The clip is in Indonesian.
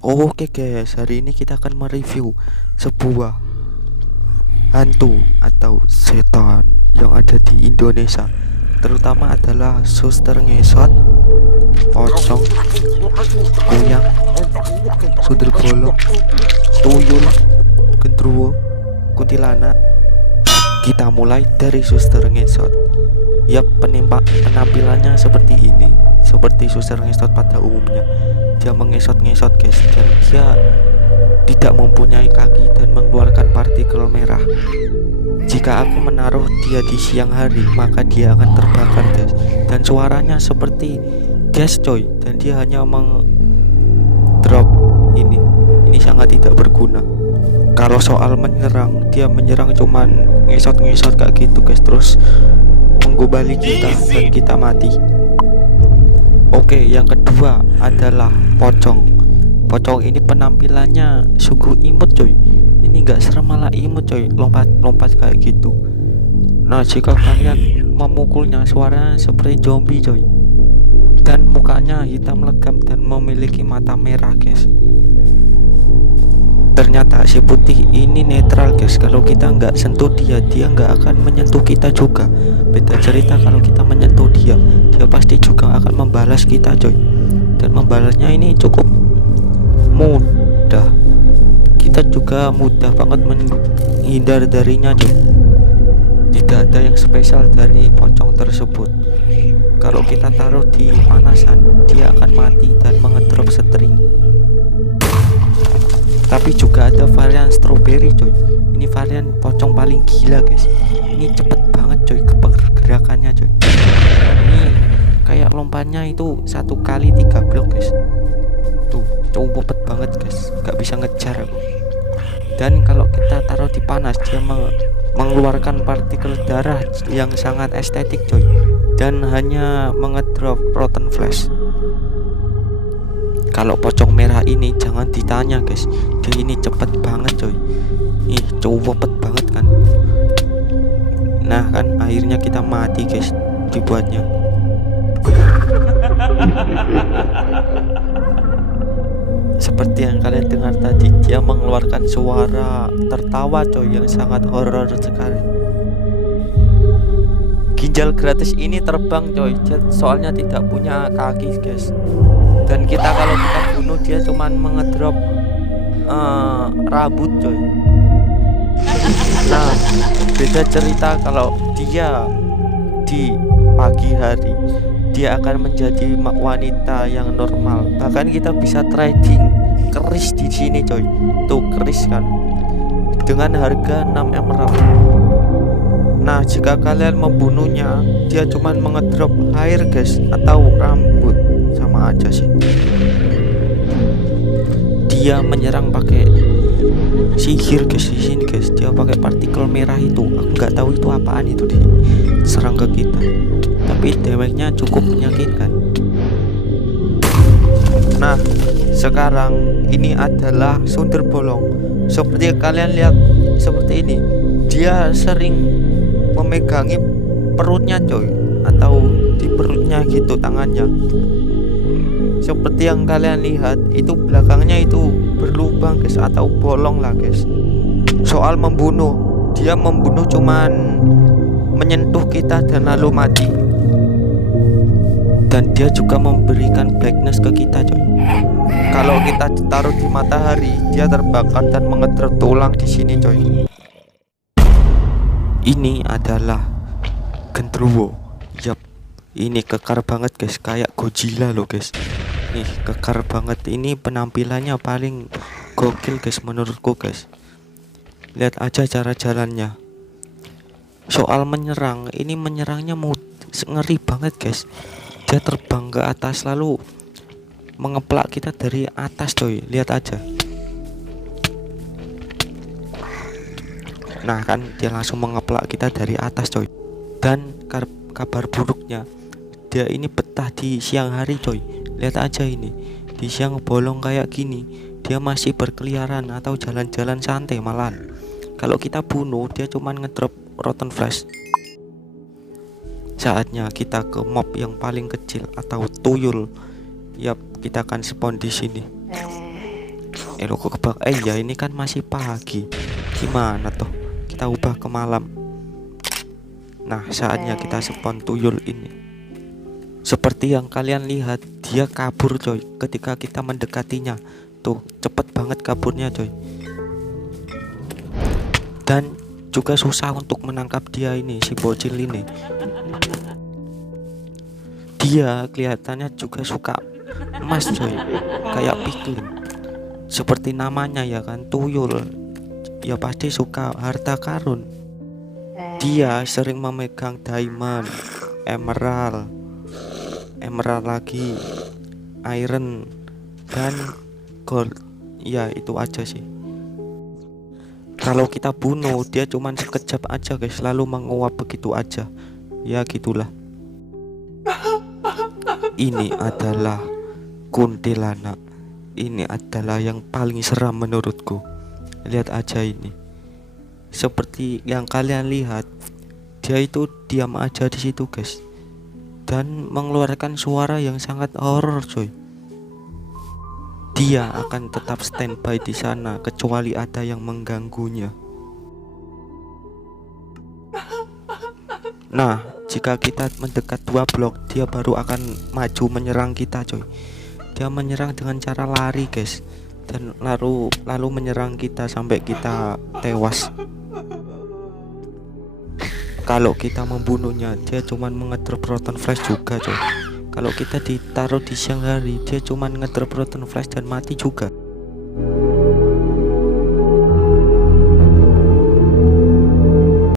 Oke guys, hari ini kita akan mereview sebuah hantu atau setan yang ada di Indonesia. Terutama adalah suster ngesot, pocong, kuyang, sundel bolong, tuyul, gendruwo, kuntilanak. Kita mulai dari suster ngesot. Ya, penampilannya seperti ini, seperti suster ngesot pada umumnya. Dia mengesot-ngesot guys, dan dia tidak mempunyai kaki dan mengeluarkan partikel merah. Jika aku menaruh dia di siang hari, maka dia akan terbakar guys. Dan suaranya seperti gas coy, dan dia hanya meng-drop ini sangat tidak berguna. Kalau soal menyerang, dia menyerang cuman ngesot-ngesot kayak gitu guys, terus menggobali kita dan kita mati. Oke, yang kedua adalah pocong. Pocong ini penampilannya sungguh imut coy. Ini enggak serem, malah imut coy, lompat-lompat kayak gitu. Nah, jika kalian memukulnya, suaranya seperti zombie coy. Dan mukanya hitam legam dan memiliki mata merah guys. Ternyata si putih ini netral guys. Kalau kita nggak sentuh dia, dia nggak akan menyentuh kita juga. Beda cerita kalau kita menyentuh dia, dia pasti juga akan membalas kita coy. Dan membalasnya ini cukup mudah. Kita juga mudah banget menghindar darinya coy. Tidak ada yang spesial dari pocong tersebut. Kalau kita taruh di panasan, dia akan mati dan mengedrop string. Tapi juga ada varian strawberry coy. Ini varian pocong paling gila guys. Ini cepet banget coy pergerakannya coy. Ini kayak lompatnya itu 1 kali 3 blok guys. Tuh cepet banget guys, gak bisa ngejar aku. Dan kalau kita taruh di panas, dia mengeluarkan partikel darah yang sangat estetik coy. Dan hanya mengedrop rotten flesh. Kalau pocong merah ini jangan ditanya guys, dia ini cepet banget coy. Ih, cepet banget kan. Nah kan, akhirnya kita mati guys dibuatnya. Seperti yang kalian dengar tadi, dia mengeluarkan suara tertawa coy yang sangat horor sekali. Ginjal gratis ini terbang coy, soalnya tidak punya kaki guys. Dan kalau kita bunuh dia cuman mengedrop rambut coy. Nah, beda cerita kalau dia di pagi hari, dia akan menjadi wanita yang normal. Bahkan kita bisa trading keris di sini coy. Tuh keris kan, dengan harga 6 emerald. Nah, jika kalian membunuhnya, dia cuman mengedrop air guys, atau rambut, sama aja sih. Dia menyerang pakai sihir guys di sini guys. Dia pakai partikel merah itu. Aku nggak tahu itu apaan itu diserang ke kita. Tapi damage-nya cukup menyakitkan. Nah, sekarang ini adalah sundel bolong. Seperti kalian lihat seperti ini. Dia sering memegangi perutnya coy, atau di perutnya gitu tangannya. Seperti yang kalian lihat, itu belakangnya itu berlubang guys, atau bolong lah guys. Soal membunuh, dia membunuh cuman menyentuh kita dan lalu mati. Dan dia juga memberikan blackness ke kita coy. Kalau kita taruh di matahari, dia terbakar dan mengedrop tulang di sini coy. Ini adalah gendruwo. Yap, ini kekar banget guys, kayak Godzilla loh guys. Nih kekar banget, ini penampilannya paling gokil guys menurutku guys. Lihat aja cara jalannya. Soal menyerang, ini menyerangnya ngeri banget guys. Dia terbang ke atas lalu mengeplak kita dari atas coy. Lihat aja. Nah kan, dia langsung mengeplak kita dari atas coy. Dan kabar buruknya, dia ini betah di siang hari coy. Lihat aja ini, di siang bolong kayak gini, dia masih berkeliaran atau jalan-jalan santai malahan. Kalau kita bunuh, dia cuman ngedrop rotten flesh. Saatnya kita ke mob yang paling kecil atau tuyul. Yap, kita akan spawn di sini. lo kok kebak, ya ini kan masih pagi, gimana toh kita ubah ke malam. Nah, saatnya kita spawn tuyul ini. Seperti yang kalian lihat, dia kabur coy ketika kita mendekatinya. Tuh, cepet banget kaburnya coy. Dan juga susah untuk menangkap dia ini, si bocil ini. Dia kelihatannya juga suka emas coy, kayak piklin. Seperti namanya ya kan, tuyul. Ya pasti suka harta karun. Dia sering memegang diamond, emerald lagi, iron, dan gold. Ya itu aja sih. Kalau kita bunuh dia cuman sekejap aja guys, lalu menguap begitu aja. Ya gitulah. Ini adalah kuntilanak. Ini adalah yang paling seram menurutku. Lihat aja ini. Seperti yang kalian lihat, dia itu diam aja di situ guys, dan mengeluarkan suara yang sangat horor coy. Dia akan tetap standby di sana kecuali ada yang mengganggunya. Nah, jika kita mendekat 2 blok, dia baru akan maju menyerang kita coy. Dia menyerang dengan cara lari guys, dan lalu menyerang kita sampai kita tewas. Kalau kita membunuhnya, dia cuman ngedrop proton flash juga coy. Kalau kita ditaruh di siang hari, dia cuman ngedrop proton flash dan mati juga.